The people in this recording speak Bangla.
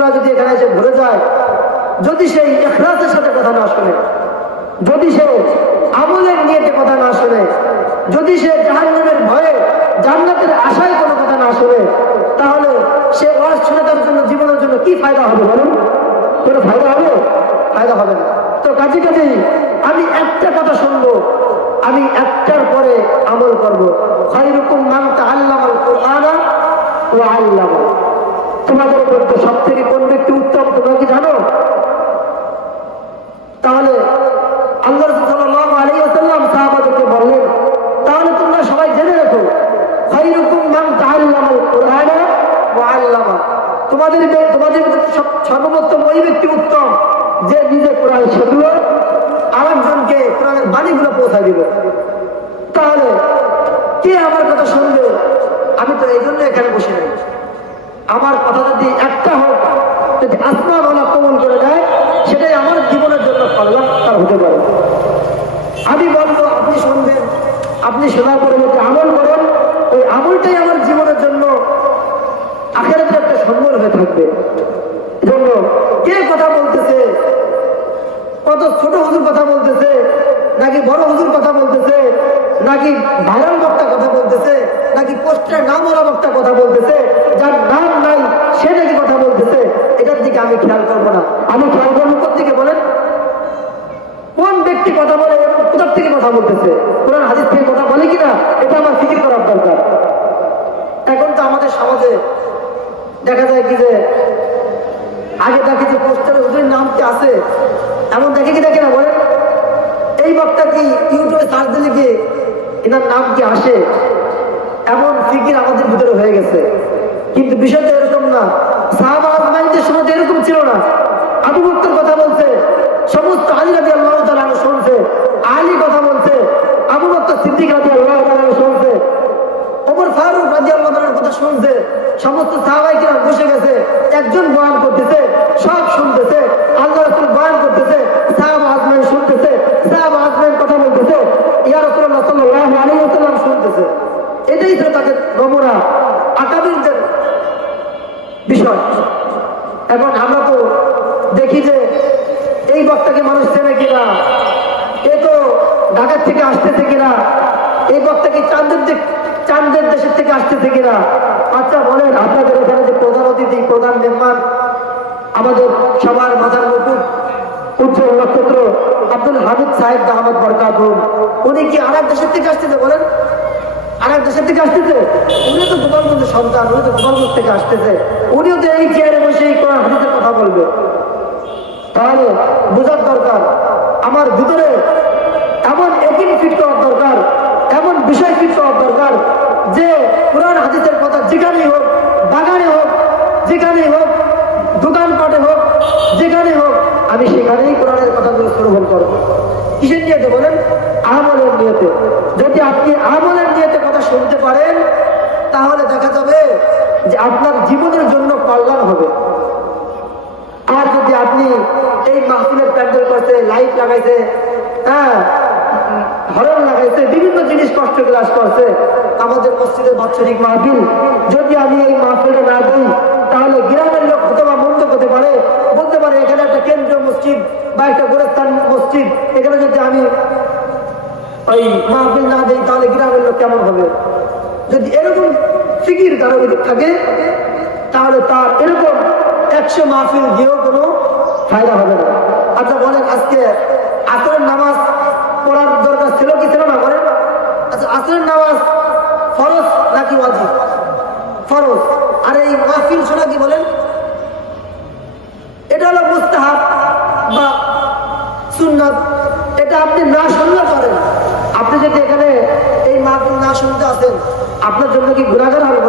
লোকগুলা যদি এখানে এসে ঘুরে যায়, যদি সেই ইখলাসের সাথে কথা না শুনে, যদি সে আমলের নিয়তে কথা না শুনে, যদি সে জাহান্নামের ভয়ে জান্নাতের আশায় কোনো কথা না শুনে, তাহলে সে ওয়াজ শুনে তার জন্য জীবনের জন্য কি ফায়দা হবে বলুন? কোনো ফায়দা হবে? ফায়দা হবে না। তো কাজেই আমি একটা কথা শুনবো, আমি একটার পরে আমল করবো। খায়রুকুম মান তাআল্লামাল কুরআনা ওয়া আল্লামা। তোমাদের মধ্যে সব থেকে কোন ব্যক্তি উত্তম তোমরা কি জানো? তাহলে আল্লাহ সাল্লাল্লাহু আলাইহি ওয়াসাল্লাম সাহাবাদেরকে বললেন, তাহলে তোমরা সবাই জেনে রাখো, খায়রুকুম মান তাআল্লামাল কুরআনা ওয়া আল্লামা। তোমাদের সর্বপ্রথম ওই ব্যক্তি উত্তম যে নিজে কোরআন শিখলো, আরেকজনকে কোরআনের বাণীগুলো পৌঁছায় দিল। তাহলে কে আমার কথা শুনবে? আমি তো এই জন্য এখানে বসে নাই। আমার কথা যদি একটা হোক, যদি আসমান ওলা কবুল করে দেয়, সেটাই আমার জীবনের জন্য কল্যাণ তার হতে পারে। আমি বলবো, আপনি শুনবেন, আপনি শোনার পরে যদি আমল করেন, ওই আমলটাই আমার জীবনের জন্য আখিরাতে একটা সম্বল হয়ে থাকবে। এজন্য কে কথা বলতেছে, কত ছোট হুজুর কথা বলতেছে, নাকি বড় হুজুর কথা বলতেছে, নাকি ভাইরাল বক্তা কথা বলতেছে, নাকি পোস্টারে নামওয়ালা বক্তা কথা বলতেছে, যার নাম নাই সে নাকি কথা বলতেছে, এটার দিকে আমি খেয়াল করবো না। আমি খেয়াল করবো কোথেকে বলেন? কোন ব্যক্তি কথা বলে এবং কোথার থেকে কথা বলতেছে, কোরআন হাদিস থেকে কথা বলে কিনা, এটা আমার ফিকির করার দরকার। এখন তো আমাদের সমাজে দেখা যায় কি যে আগে দেখে যে পোস্টারে হুজুরের নাম কি আছে, এমন দেখে কি দেখে না বলেন? এই বক্তা কি ইউটিউবে সার্চ দিলে কি এনার নাম কি আসে, এমন ফিকির আমাদের ভিতরে হয়ে গেছে। কিন্তু বিষয়টা এরকম না। সাহাবা আজমাইনদের সময় এরকম ছিল না। আবু বকর কথা বলছে, সমস্ত আলী রাদিয়াল্লাহু তাআলা শুনছে, আলী কথা বলছে, আবু বকর সিদ্দিক রাদিয়াল্লাহু তাআলা শুনছে, ওমর ফারুক রাদিয়াল্লাহু তাআলার কথা শুনছে, সমস্ত সাহাবায়ে কিরাম বসে গেছে, একজন বয়ান করতেছে, সব শুনতেছে, আল্লাহ রাসূল বয়ান করতেছে, সাহাবা আজমাইন শুনতেছে, সাহাবা আজমাইন কথা বলতেছে, ইয়া রাসূলুল্লাহ সাল্লাল্লাহু আলাইহি ওয়াসাল্লাম শুনতেছে। এটাই তো তাদের নমুনা, আকাবিরদের বিষয়। এখন আমরা তো দেখি যে এই বক্তাকে মানুষ চেনে কিনা, এ তো ঢাকার থেকে আসতেছে কিনা, এই বক্তাকে চাঁদের দেশের থেকে আসতেছে কিনা। আচ্ছা বলেন, আপনাদের এখানে যে প্রধান অতিথি, প্রধান মেহমান, আমাদের সবার মাথার মুকুট, উজ্জ্বল নক্ষত্র আব্দুল হামিদ সাহেব দামাত বরকাতুহু, উনি কি আরেক দেশের থেকে আসতেছে? বলেন, আরেক দেশের থেকে আসতেছে? উনি তো গোপালগঞ্জের সন্তান, উনি তো গোপালগঞ্জ থেকে আসতেছে, উনিও তো এই চেয়ারে বসে এই কোরআন হাদিসের কথা বলবে। তাহলে বোঝার দরকার, আমার ভিতরে এমন একিন ফিট করার দরকার, এমন বিষয় ফিট করার দরকার যে কোরআন হাদিসের কথা যেখানেই হোক, বাগানে হোক, যেখানেই হোক, দোকানপাটে হোক, যেখানে হোক, আমি সেখানেই কোরআনের কথাগুলো শ্রবণ করবো। কিসের নিয়তে বলেন? আমলের নিয়তে। যদি আপনি আমলের নিয়তে কথা শুনতে পারেন, তাহলে দেখা যাবে যে আপনার জীবনের জন্য কল্যাণ হবে। আর যদি আপনি এই মাহফিলের প্যান্ডেল করছে, লাইট লাগাইছে, হ্যাঁ, হরন লাগাইছে, বিভিন্ন জিনিস কষ্ট গ্লাস করছে, আমাদের মসজিদের বাৎসরিক মাহফিল, যদি আমি এই মাহফিলটা না দিই, তাহলে গ্রামের লোক অথবা মন্দ করতে পারে, বলতে পারে এখানে একটা কেন্দ্রীয় মসজিদ বা একটা গোরস্থান মসজিদ, এখানে যদি আমি ওই মাহফিল না দিই, তাহলে গ্রামের লোক কেমন হবে? যদি এরকম ফিকির কারো থাকে, তাহলে তার এরকম 100 মাহফিল দিয়েও কোনো ফায়দা হবে না। আচ্ছা বলেন, আজকে আসরের নামাজ পড়ার দরকার ছিল কি ছিল না? বলেন। আচ্ছা, আসরের নামাজ ফরজ নাকি ওয়াজিব? ফরজ। আর এই মাহফিল শোনা কি বলেন? এটা হলো মুস্তাহাব বা সুন্নাত। এটা আপনি না শুনলে পারেন। আপনি যদি এখানে এই মাহফিল না শুনতে আসেন, আপনার জন্য কি গুনাহগার হবে?